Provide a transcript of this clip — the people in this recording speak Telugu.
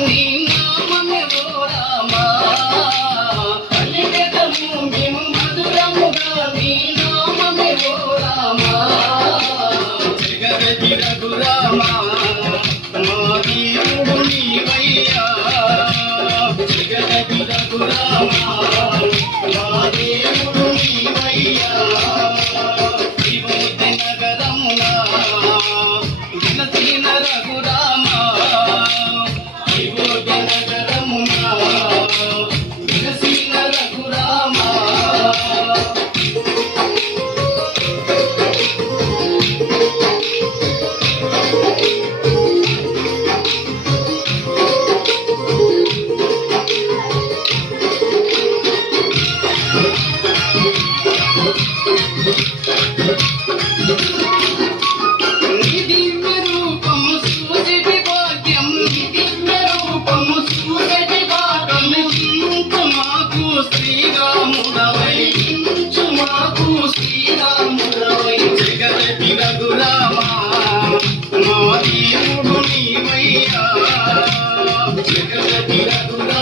నీ నామమే ఓ రామా కలిగెదము మేము మధురముగా నీ నామమే ఓ రామా జగదతి రఘురామా మా దేవుడు నీవయ్యా జగదతి రఘురామా మా దేవుడు నీవయ్యా విమోచన నగరమునా వినసిన రఘురామా విమోచన నగరమునా వినసిన రఘురామా జగదతి రఘురామా మా దేవుడు నీవయ్యా జగదతి రఘురామా